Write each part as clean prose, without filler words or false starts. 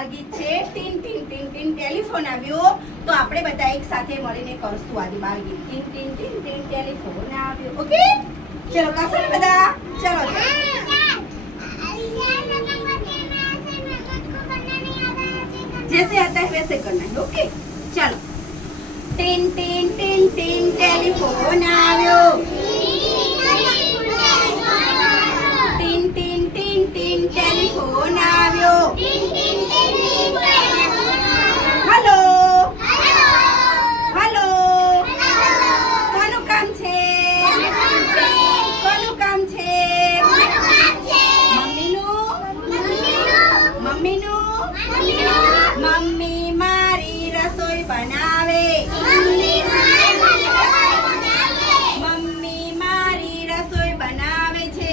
બાળગીત છે ટીન ટીન ટીન ટીન ટેલિફોન આવ્યો તો આપણે બધા એક સાથે મળીને કરશું આજે બાળગીત ટીન ટીન ટીન ટીન ટેલિફોન આવ્યો ઓકે ચલો કરશો ને બધા ચલો जैसे आता है वैसे करना है ओके चलो टीन टीन टीन टीन टेलीफोन આવ્યો टीन टीन टीन टीन टेलीफोन આવ્યો हेलो हेलो કોનું કામ છે કોનું કામ છે મમ્મીનું મમ્મી મારી રસોઈ બનાવે મમ્મી મારી રસોઈ બનાવે છે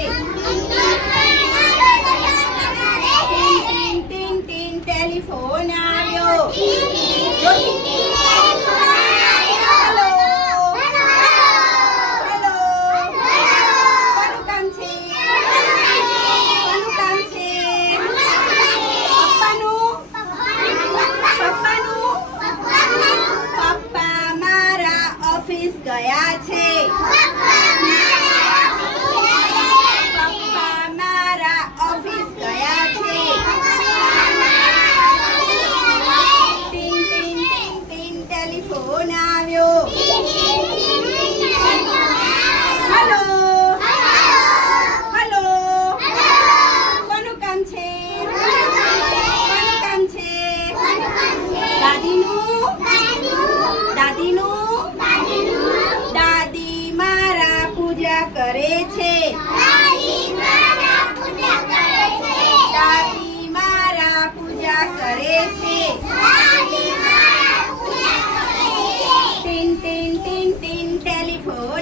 ટીન ટીન ટીન ટેલિફોન આવ્યો હેલો હેલો કોનું કામ છે કોનું કામ છે પપ્પા મારા ઓફિસ ગયા છે પપ્પા મારા ઓફિસ ગયા છે ટીન ટીન ટીન ટીન ટેલિફોન આવ્યો હેલો હેલો કોનું કામ છે કોનું કામ છે દાદીનું દાદી મારા પૂજા કરે છે દાદી મારા પૂજા કરે છે ટીન ટીન ટીન ટીન ટેલિફોન